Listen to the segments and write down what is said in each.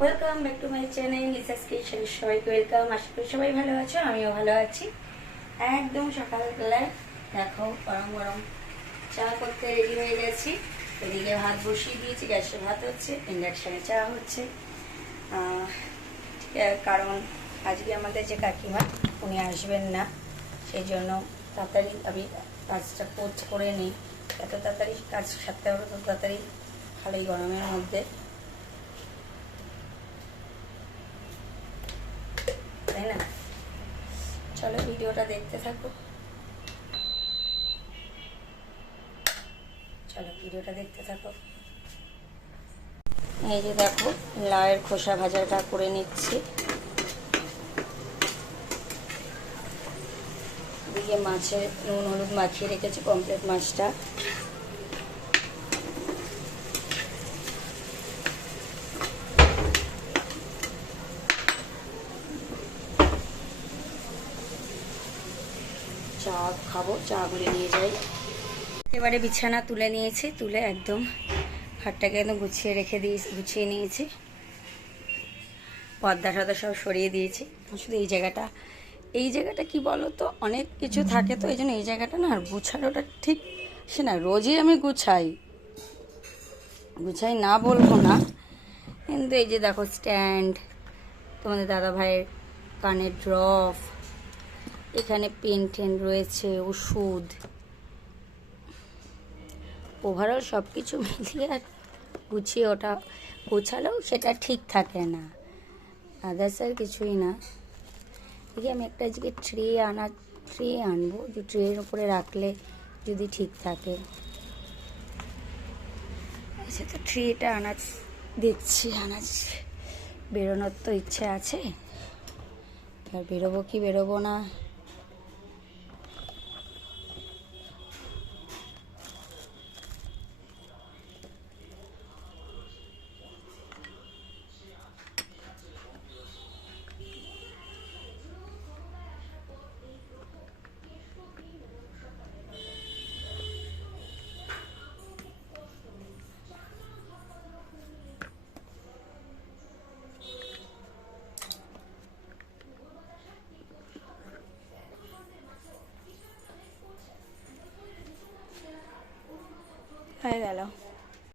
Welcome back to my channel Lisa's kitchen সবাইকে welcome আশা করি সবাই ভালো আছো, আমিও ভালো আছি। একদম সকালবেলায় দেখো, গরম গরম চা করতে রেডি হয়ে গেছি। এদিকে ভাত বসিয়ে দিয়েছি গ্যাসে ভাত হচ্ছে, ইন্ডাকশানে চা হচ্ছে। কারণ আজকে আমাদের যে কাকিমা, উনি আসবেন না সেই জন্য তাড়াতাড়ি আমি কাজটা পোস্ট করে নিই। এত তাড়াতাড়ি কাজ সারতে হবে তত তাড়াতাড়ি ভালোই গরমের মধ্যে। না? চলো ভিডিওটা দেখতে থাকো। চলো ভিডিওটা দেখতে থাকো। এই যে দেখো, লাউয়ের খোসা ভাজাটা করে নিচ্ছি। দিয়ে মাছের নুন, হলুদ মাখিয়ে রেখেছি কমপ্লিট মাছটা চা খাব, চা করে নিয়ে যাই। এবারে বিছানা তুলে নিয়েছি, তুলে একদম হাটটাকে একদম গুছিয়ে রেখে দিয়ে, গুছিয়ে নিয়েছি। পর্দা টর্দা সব সরিয়ে দিয়েছি। শুধু এই জায়গাটা। এই জায়গাটা কি বলো তো অনেক কিছু থাকে তো, এই জন্য এই জায়গাটা না আর গুছানোটা ঠিক সে না, রোজই আমি গুছাই। গুছাই না বলব না। কিন্তু এই যে দেখো স্ট্যান্ড তোমাদের দাদা ভাইয়ের কানের ড্রপ এখানে পেন টেন রয়েছে, ওষুধ। ওভারঅল সব কিছু মিলিয়ে আর গুছিয়ে ওটা গোছালেও সেটা ঠিক থাকে না। আদার্স আর কিছুই না। দেখি আমি একটা আজকে ট্রে আনা ট্রে আনব, যে ট্রের উপরে রাখলে যদি ঠিক থাকে। আচ্ছা তো ট্রেটা আনা দেখছি আনা বেরোনোর তো ইচ্ছে আছে। আর বেরোবো কি বেরোবো না?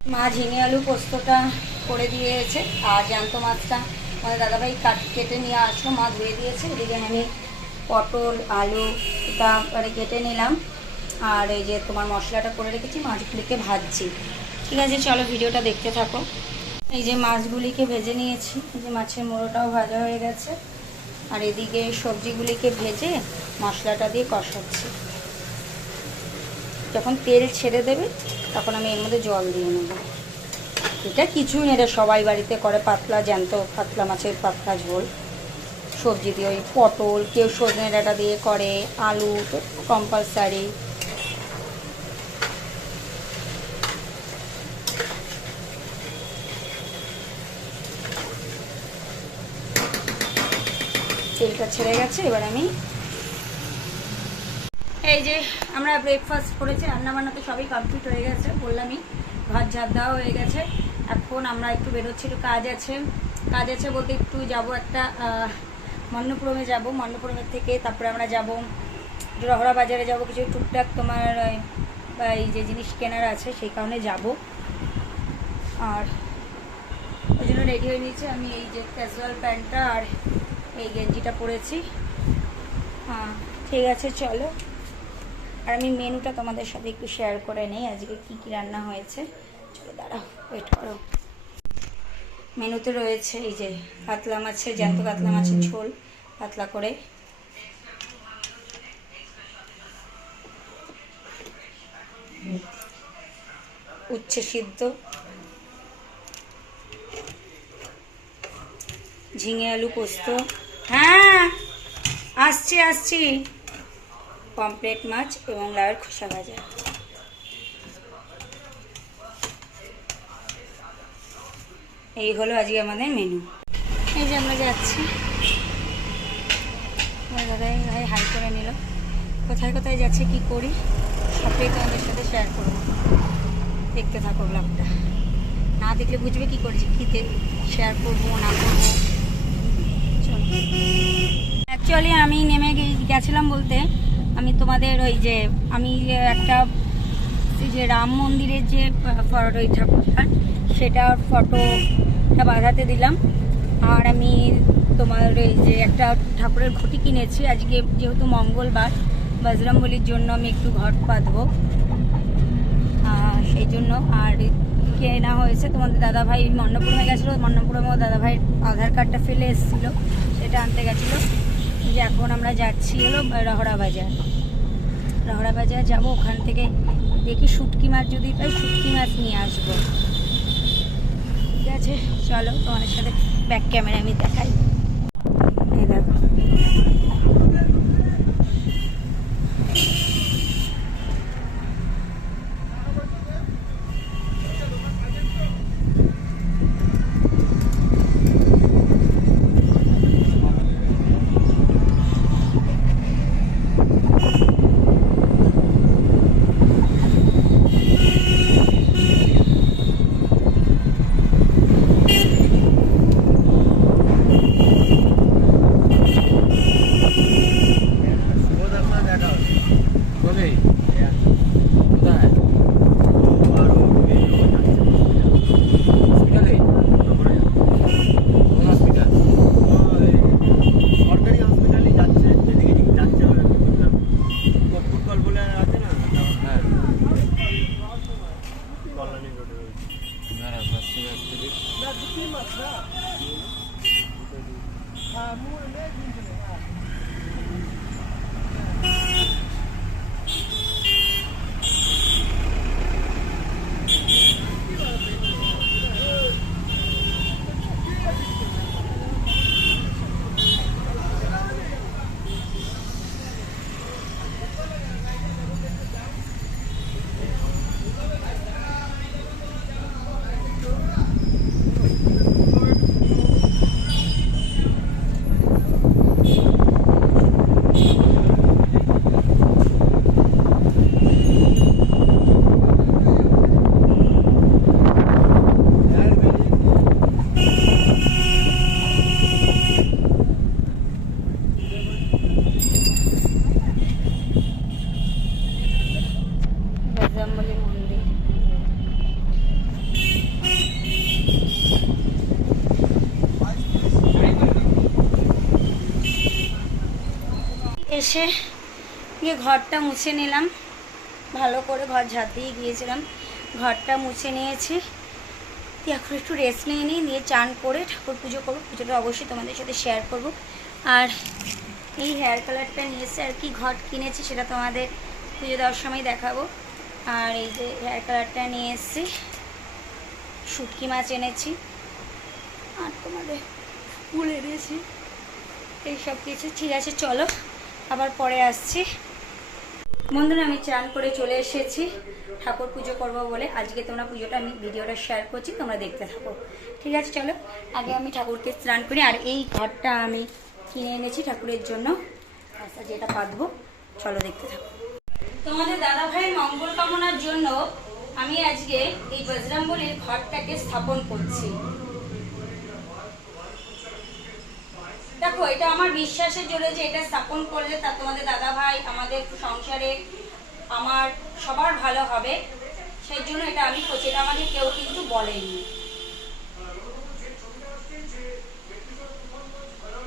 মা ঝিঙে আলু পোস্তটা করে দিয়েছে, আর জ্যান্ত মাছটা আমাদের দাদাভাই কাট কেটে নিয়ে আসলো, মা ধুয়ে দিয়েছে, এদিকে আমি পটল, আলু এটা মানে কেটে নিলাম। আর এই যে তোমার মশলাটা করে রেখেছি, মাছগুলিকে ভাজছি। ঠিক আছে, চলো ভিডিওটা দেখতে থাকো। এই যে মাছগুলিকে ভেজে নিয়েছি, এই যে মাছের মুড়োটাও ভাজা হয়ে গেছে। আর এদিকে সবজিগুলিকে ভেজে মশলাটা দিয়ে কষাচ্ছি। যখন তেল ছেড়ে দেবে তখন আমি এর মধ্যে জল দিয়ে নেব। এটা কিছুই না এটা সবাই বাড়িতে করে পাতলা জ্যান্ত, পাতলা মাছের পাতলা ঝোল। সবজি দিয়ে ওই পটল, কেউ সজনে ডাঁটা দিয়ে করে, আলু কম্পালসারি তেলটা ছেড়ে গেছে, এবার আমি এই যে আমরা ব্রেকফাস্ট করেছি, রান্নাবান্না তো সবই কমপ্লিট হয়ে গেছে, বললামই ঘর ঝাড় দেওয়া হয়ে গেছে। এখন আমরা একটু বেরোচ্ছি, একটু কাজ আছে। কাজ আছে বলতে একটু যাব একটা মন্নপুরমে যাব। মন্নপুরমের থেকে তারপরে আমরা যাব রহরা বাজারে যাব। কিছু টুকটাক তোমার এই যে জিনিস কেনার আছে, সেই কারণে যাব। আর ওই জন্য রেডি হয়ে নিয়েছি। আমি এই যে ক্যাজুয়াল প্যান্টটা আর এই গেঞ্জিটা পরেছি। হ্যাঁ ঠিক আছে, চলো। আর আমি মেনুটা তোমাদের সাথে একটু শেয়ার করে নেই। আজকে কি কি রান্না হয়েছে? চলো দাঁড়াও ওয়েট করো। মেনুতে রয়েছে এই যে কাতলা মাছের, জ্যান্ত কাতলা মাছের ঝোল, পাতলা করে। উচ্ছে সিদ্ধ। ঝিঙে আলু পোস্ত। হ্যাঁ আসছি আসছি। পমপ্লেট মাছ এবং লাউয়ের খোসা ভাজা। এই হলো আজকে আমাদের মেনু এই যে আমরা যাচ্ছি। দাদাই ভাই হাই করে নিল। কোথায় কোথায় যাচ্ছে, কি করি, সবটাই তোমাদের সাথে শেয়ার করব। দেখতে থাকো ব্লগটা না দেখলে বুঝবে কি করেছি খিতে শেয়ার করব, না করব। চলো। অ্যাকচুয়ালি আমি নেমে গেছিলাম বলতে আমি তোমাদের ওই যে, আমি একটা যে রাম মন্দিরের যে ওই ঠাকুরটা সেটার ফটোটা বাঁধাতে দিলাম। আর আমি তোমার এই যে একটা ঠাকুরের ঘটি কিনেছি। আজকে যেহেতু মঙ্গলবার বজরংবলির জন্য আমি একটু ঘট পাতবো সেই জন্য। আর কেনা হয়েছে, তোমাদের দাদাভাই মন্নপুরমে গেছিল মন্নপুরমেও দাদাভাইয়ের আধার কার্ডটা ফেলে এসেছিল, সেটা আনতে গেছিল। যে এখন আমরা যাচ্ছি হলো রহরা বাজার। রহরা বাজার যাব, ওখান থেকে দেখি শুটকি মাছ যদি পাই, শুটকি মাছ নিয়ে আসব। ঠিক আছে, চলো তোমাদের সাথে ব্যাক ক্যামেরা আমি দেখাই। দেখো। Ah, more legends in the house. এসে গিয়ে ঘরটা মুছে নিলাম। ভালো করে ঘর ঝাঁপ দিয়ে গিয়েছিলাম। ঘরটা মুছে নিয়েছি। এখন একটু রেস্ট নিয়ে নিই, নিয়ে চান করে ঠাকুর পুজো করব। পুজোটা অবশ্যই তোমাদের সাথে শেয়ার করব। আর এই হেয়ার কালারটা নিয়ে এসে আর কি ঘট কিনেছি সেটা তোমাদের পুজো দেওয়ার সময় দেখাবো। আর এই যে হেয়ার কালারটা নিয়ে এসেছি, শুটকি মাছ এনেছি। আর তোমাদের ফুল এনেছি। এই সব কিছু। ঠিক আছে, চলো। আবার পরে আসছি। বন্ধুরা আমি চান করে চলে এসেছি। ঠাকুর পুজো করব বলে আজকে তোমরা পুজোটা, আমি ভিডিওটা শেয়ার করছি, তোমরা দেখতে থাকো। ঠিক আছে, চলো। আগে আমি ঠাকুরকে স্নান করি, আর এই ঘরটা আমি কিনে এনেছি ঠাকুরের জন্য। আচ্ছা যেটা পাতবো চলো, দেখতে থাকো। তোমাদের দাদা ভাইয়ের মঙ্গল কামনার জন্য আমি আজকে এই বজরংবলির ঘরটাকে স্থাপন করছি। দেখো, এটা আমার বিশ্বাসের জোরে যে এটা স্থাপন করলে তা তোমাদের দাদা ভাই আমাদের সংসারে আমার সবার ভালো হবে, সেই জন্য এটা আমি করছি। এটা আমাকে কেউ কিন্তু বলেনি।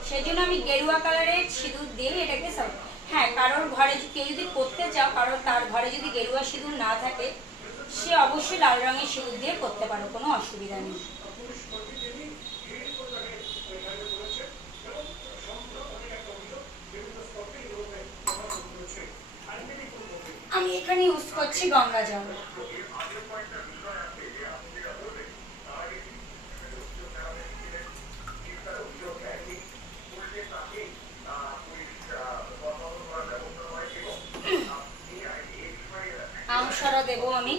সেই জন্য আমি গেরুয়া কালারের সিঁদুর দিয়ে এটাকে হ্যাঁ কারোর ঘরে কেউ যদি করতে চাও, কারোর তার ঘরে যদি গেরুয়া সিঁদুর না থাকে, সে অবশ্যই লাল রঙের সিঁদুর দিয়ে করতে পারো, কোনো অসুবিধা নেই। আমি এখানে ইউজ করছি গঙ্গা জল। দেবো আমি।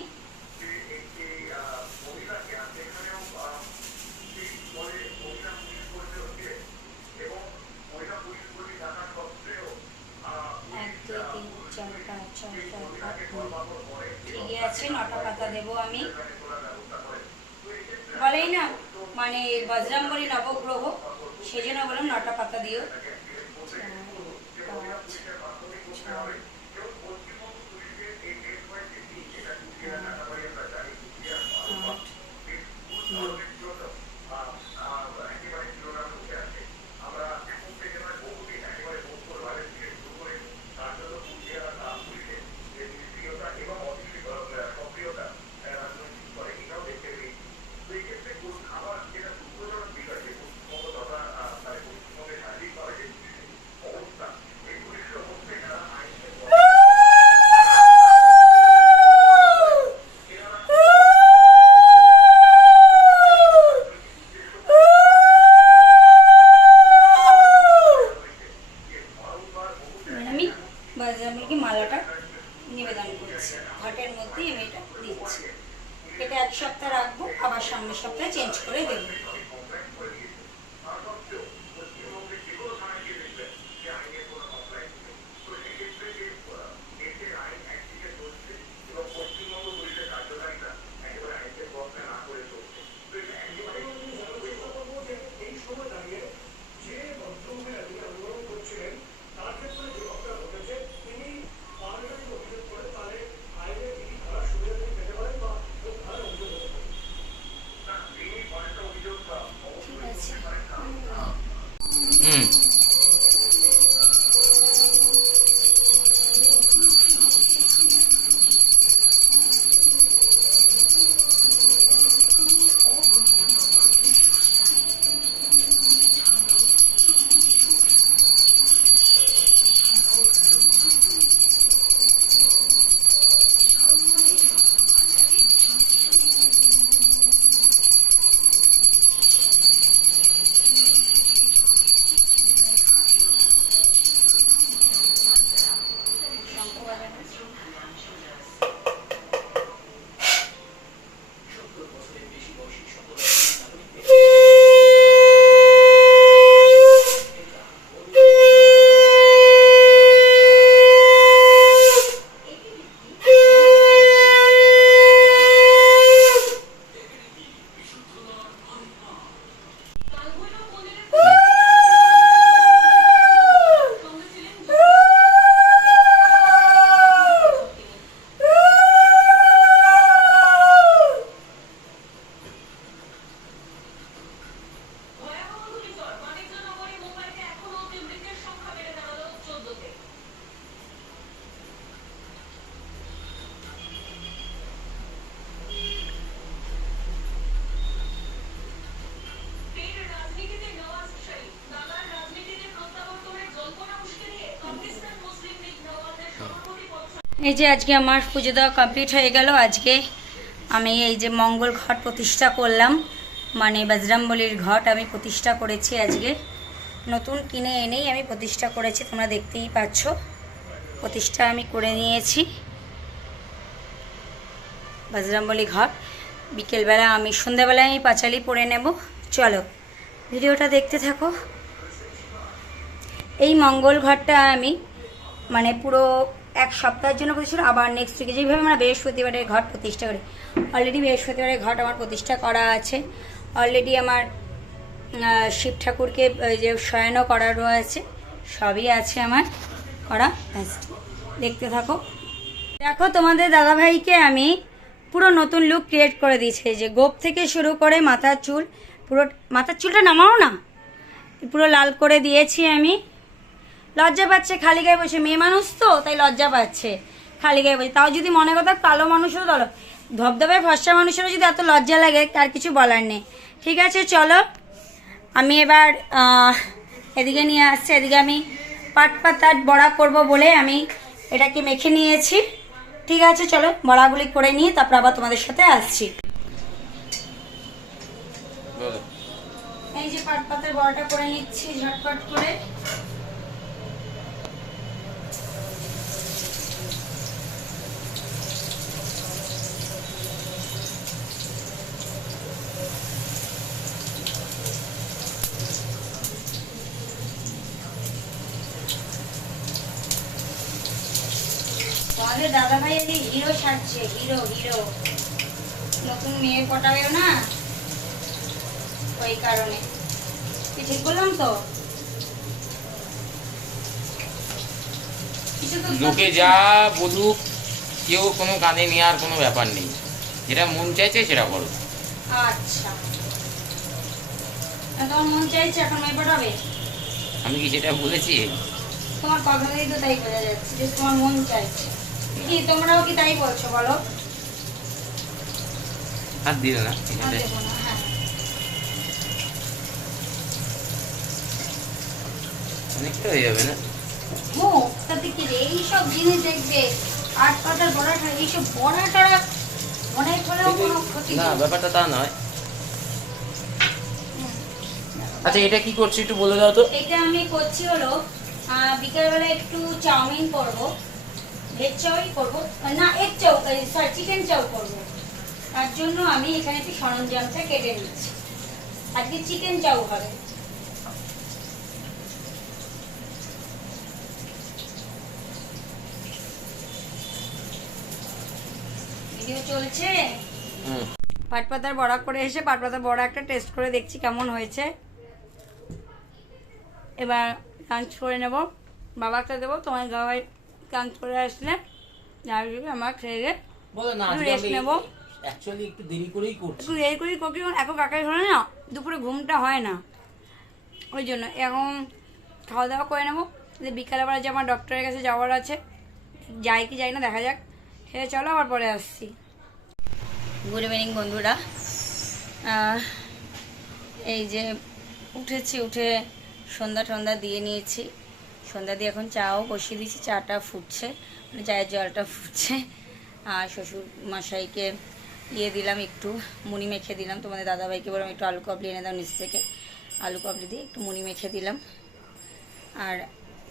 এই যে আজকে আমার পুজো দেওয়া কমপ্লিট হয়ে গেল। আজকে আমি এই যে মঙ্গল ঘট প্রতিষ্ঠা করলাম মানে বজরংবলির ঘট আমি প্রতিষ্ঠা করেছি আজকে। নতুন কিনে এনেই আমি প্রতিষ্ঠা করেছি, তোমরা দেখতেই পাচ্ছ। প্রতিষ্ঠা আমি করে নিয়েছি। বজরংবলী ঘট। বিকেলবেলা আমি, সন্ধ্যাবেলায় আমি পাঁচালি পরে নেব। চলো, ভিডিওটা দেখতে থাকো। এই মঙ্গল ঘরটা আমি মানে পুরো এক সপ্তাহের জন্য প্রতিষ্ঠা আবার নেক্সট উইকে যেভাবে আমরা বৃহস্পতিবারের ঘট প্রতিষ্ঠা করি অলরেডি বৃহস্পতিবারের ঘট আমার প্রতিষ্ঠা করা আছে অলরেডি আমার শিব ঠাকুরকে যে শয়নও করা রয়েছে, সবই আছে আমার, করা দেখতে থাকো। দেখো তোমাদের দাদাভাইকে আমি পুরো নতুন লুক ক্রিয়েট করে দিয়েছি যে গোপ থেকে শুরু করে মাথার চুল, পুরো, মাথার চুলটা নামাও না, পুরো লাল করে দিয়েছি আমি। লজ্জা পাচ্ছে খালি গায়ে বসে। মেয়ে মানুষ তো তাই লজ্জা পাচ্ছে খালি গায়ে বসে। তাও যদি মনে কথা কালো মানুষেরও ধরো ধবধবে ফর্সা মানুষেরও যদি এত লজ্জা লাগে তার কিছু বলার নেই। ঠিক আছে চলো। আমি এবার এদিকে নিয়ে আসছি এদিকে আমি পাট পাতার বড়া করব বলে আমি এটাকে মেখে নিয়েছি। ঠিক আছে চলো বড়াগুলি করে নিয়ে তারপর আবার তোমাদের সাথে আসছি। এই যে পাট পাতার বড়াটা করে নিচ্ছি ঝটপট করে। তোমাদের দাদা ভাই আজকে হিরো সাজছে হিরো হিরো। নতুন মেয়ে পটাবেও না? ওই কারণে। কি ঠিক বললাম তো? লোকে যা বলুক কেউ কোনো কানে নেওয়ার কোনো ব্যাপার নেই। যেটা মন চাইছে সেটা করো। আচ্ছা। তোমার মন চাইছে এখন মেয়ে পাঠাবে আমি কি সেটা বলেছি? তোমার কথা দিয়ে তো তাই বোঝা যাচ্ছে যে তোমার মন চাইছে। কি তোমরাও কি তাই বলছো বলো? হাত দিলে না এখানে দেবো না, হ্যাঁ। অনেকটা হয়ে যাবে না? মুখ তাতে কি রে? এইসব জিনিস দেখবে আট পাতার বড়া এইসব বড়া অনেক হলেও কোনো ক্ষতি না ব্যাপারটা তা নয়। আচ্ছা এটা কি করছ একটু বলে দাও তো। এটা আমি করছি হলো বিকেলবেলা একটু চাউমিন করব। ভেজ চাউই করব। না egg chow sorry chicken chow করব। তার জন্য আমি এখানে একটু সরঞ্জামটা কেটে নিচ্ছি। আজকে চিকেন চাউ হবে। ভিডিও চলছে? হুম। পাটপাতার বড়া করে এসে পাটপাতার বড়া একটা টেস্ট করে দেখছি কেমন হয়েছে। এবার লাঞ্চ করে নেব। বাবাকে দেবো তোমার গাওয়ায় লাঞ্চ করে আসলে আমার খেয়ে গে বলো না আমি নেব। অ্যাকচুয়ালি একটু দেরি করেই করছি। একটু দেরি করি কপি এখন কাকাই ধরে না দুপুরে ঘুমটা হয় না। ওই জন্য এখন খাওয়া দাওয়া করে নেব। যে বিকালবেলা যে আমার ডক্টরের কাছে যাওয়ার আছে যাই কি যাই না দেখা যাক। আছে চলো আবার পরে আসছি। গুড ইভিনিং বন্ধুরা। এই যে উঠেছি উঠে সন্ধ্যা টন্ধা দিয়ে নিয়েছি। সন্ধ্যা দিয়ে এখন চাও বসিয়ে দিয়েছি, চাটা ফুটছে মানে চায়ের জলটা ফুটছে। আর শ্বশুর মশাইকে ইয়ে দিলাম একটু, মুড়ি মেখে দিলাম। তোমাদের দাদাভাইকে বললাম একটু আলু কাবলি এনে দাও নিচ থেকে। আলু কাবলি দিয়ে একটু মুড়ি মেখে দিলাম। আর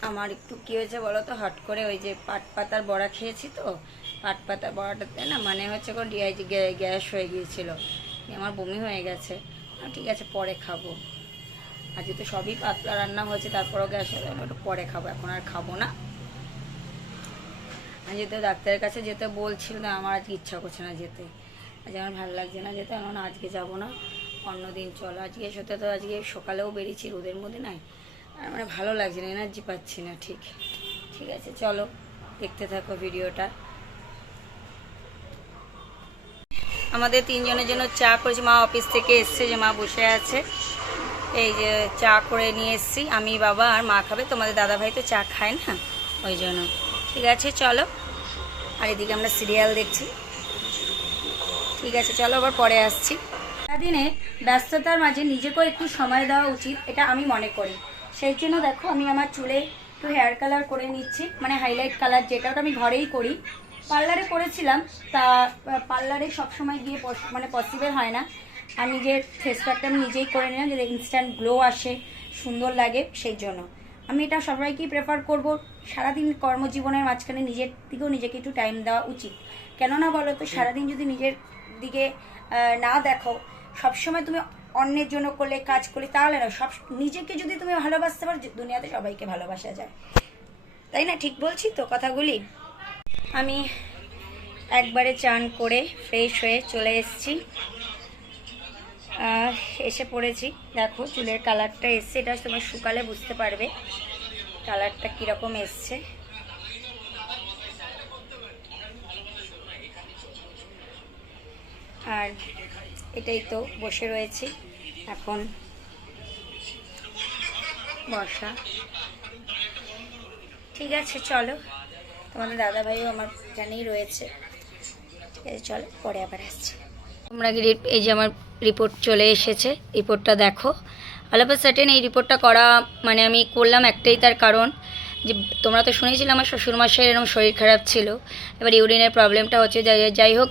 আমার একটু কী হয়েছে বলো তো, হট করে ওই যে পাট পাতার বড়া খেয়েছি তো, পাট পাতার বড়াটাতে না মানে হচ্ছে কোনো ডিআইজি গ্যাস হয়ে গিয়েছিল। আমার বমি হয়ে গেছে। ঠিক আছে, পরে খাব। আজকে তো সবই পাতলা রান্না হয়েছে, তারপরেও গ্যাস একটু পরে খাব, এখন আর খাব না। আমি যেতে ডাক্তারের কাছে যেতে বলছিল না আমার আজকে ইচ্ছা করছে না যেতে। আজ আমার ভালো লাগছে না যেতে এখন আজকে যাব না, অন্য দিন চলো। আজকে সাথে তো আজকে সকালেও বেরিয়েছি, রোদের মধ্যে নাই। আর মানে ভালো লাগছে না, এনার্জি পাচ্ছি না, ঠিক। ঠিক আছে, চলো, দেখতে থাকো ভিডিওটা। আমাদের তিনজনের জন্য চা করেছি, মা অফিস থেকে এসছে, যে মা বসে আছে। এই যে চা করে নিয়ে এসছি। আমি, বাবা আর মা খাবে। তোমাদের দাদা ভাই তো চা খায় না, ওই জন্য। ঠিক আছে, চলো। আর এদিকে আমরা সিরিয়াল দেখছি। ঠিক আছে, চলো, আবার পরে আসছি। সারাদিনে ব্যস্ততার মাঝে নিজেকেও একটু সময় দেওয়া উচিত, এটা আমি মনে করি। সেই জন্য দেখো, আমি আমার চুলে একটু হেয়ার কালার করে নিচ্ছি মানে হাইলাইট কালার যেটা আমি ঘরেই করি। পার্লারে করেছিলাম, তা পার্লারে সবসময় গিয়ে মানে পসিবল হয় না। আর নিজের ফেস প্যাকটা আমি নিজেই করে নিলাম, যাতে ইনস্ট্যান্ট গ্লো আসে, সুন্দর লাগে, সেই জন্য। আমি এটা সবাইকেই প্রেফার করব। সারাদিন কর্মজীবনের মাঝখানে নিজের দিকেও নিজেকে একটু টাইম দেওয়া উচিত। কেননা বলো তো, সারাদিন যদি নিজের দিকে না দেখো, সবসময় তুমি অন্যের জন্য করলে, কাজ করলে, তাহলে না, সব, নিজেকে যদি তুমি ভালোবাসতে পারো দুনিয়াতে সবাইকে ভালোবাসা যায়। তাই না? ঠিক বলছি তো কথাগুলি? আমি একবারে চান করে ফ্রেশ হয়ে চলে এসেছি। এসে পড়েছি। দেখো, চুলের কালারটা এসছে। এটা তোমার শুকালে বুঝতে পারবে কালারটা কীরকম এসছে। আর এটাই তো বসে রয়েছি। এখন বর্ষা ঠিক আছে, চলো। তোমাদের দাদাভাইও আমার জানেই রয়েছে। ঠিক আছে চলো, পরে আবার আসছি। তোমরা এই যে আমার রিপোর্ট চলে এসেছে। রিপোর্টটা দেখো। অল অফ সার্টেন এই রিপোর্টটা করা মানে আমি করলাম একটাই তার কারণ যে তোমরা তো শুনেছিলে আমার শ্বশুরমশাইয়ের এরকম শরীর খারাপ ছিল। এবার ইউরিনের প্রবলেমটা হচ্ছে যাই হোক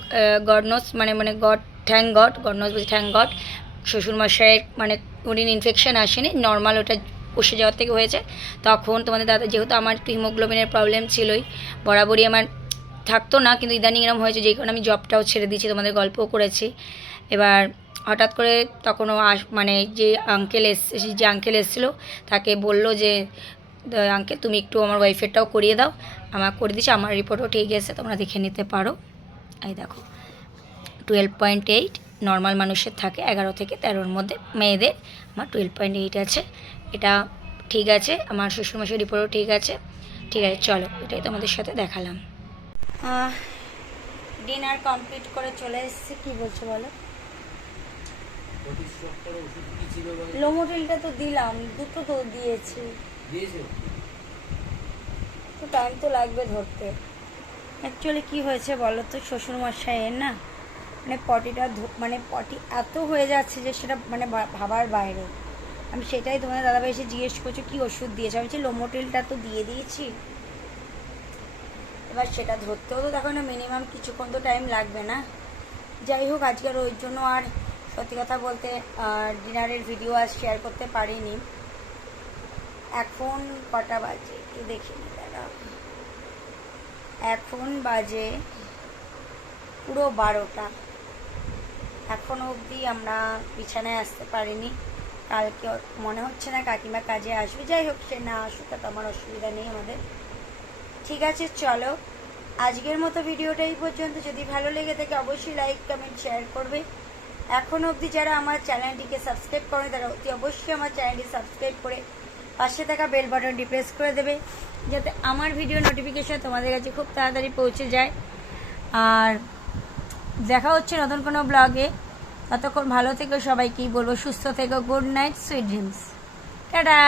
গড নোস মানে মানে God thank God God knows বলছি থ্যাংক গড শ্বশুরমশাইয়ের মানে ইউরিন ইনফেকশন আসেনি নর্মাল ওটা বসে যাওয়ার থেকে হয়েছে। তখন তোমাদের দাদা, যেহেতু আমার একটু হিমোগ্লোবিনের প্রবলেম ছিলই, বরাবরই আমার থাকতো না, কিন্তু ইদানিং এরকম হয়েছে, যেই কারণে আমি জবটাও ছেড়ে দিয়েছি, তোমাদের গল্পও করেছি। এবার হঠাৎ করে তখন ও আস মানে যে আঙ্কেল এস যে আঙ্কেল এসেছিল, তাকে বলল যে আঙ্কেল তুমি একটু আমার ওয়াইফেরটাও করিয়ে দাও। আমার করে দিয়েছি, আমার রিপোর্টও ঠিক এসে তোমরা দেখে নিতে পারো। এই দেখো টুয়েলভ পয়েন্ট এইট নর্মাল মানুষের থাকে, এগারো থেকে তেরোর মধ্যে মেয়েদের, আমার টুয়েলভ পয়েন্ট এইট আছে। এটা ঠিক আছে, আমার শ্বশুরমশাই রিপোর্টও ঠিক আছে। ঠিক আছে, চলো, এটাই তোমাদের সাথে দেখালাম। ডিনার কমপ্লিট করে চলে এসেছি, কি বলছো বলো? লোমোটিলটা তো দিলাম দুটো তো দিয়েছি। তো টাইম তো লাগবে ধরতে। অ্যাকচুয়ালি কি হয়েছে বলো তো শ্বশুরমশাইয়ের না মানে পটিটা মানে পটি এত হয়ে যাচ্ছে যে সেটা মানে ভাবার বাইরে। আমি সেটাই তোমাদের দাদাভাই এসে জিজ্ঞেস করছ কি ওষুধ দিয়েছে? আমি বলছি লোমোটিলটা তো দিয়ে দিয়েছি। এবার সেটা ধরতেও তো দেখো না মিনিমাম কিছুক্ষণ তো টাইম লাগবে না। যাই হোক আজকের ওই জন্য আর সত্যি কথা বলতে ডিনারের ভিডিও আজ শেয়ার করতে পারিনি। এখন কটা বাজে? একটু দেখে নি এখন বাজে পুরো বারোটা। এখনও অবধি আমরা বিছানায় আসতে পারিনি। কালকে মনে হচ্ছে না কাকিমা কাজে আসবে। যাই হোক, সে না আসুক তো আমার অসুবিধা নেই আমাদের। ঠিক আছে, চলো। আজকের মতো ভিডিওটা এই পর্যন্ত। যদি ভালো লেগে থাকে, অবশ্যই লাইক কমেন্ট শেয়ার করবে। এখন অবধি যারা আমার চ্যানেলটিকে সাবস্ক্রাইব করেন, তারা অতি অবশ্যই আমার চ্যানেলটি সাবস্ক্রাইব করে পাশে থাকা বেল বাটনটি প্রেস করে দেবে, যাতে আমার ভিডিও নোটিফিকেশান তোমাদের কাছে খুব তাড়াতাড়ি পৌঁছে যায়। আর দেখা হচ্ছে নতুন কোনো ব্লগে। ততক্ষণ ভালো থেকো সবাইকেই বলব সুস্থ থেকো, good night, sweet dreams. Tata!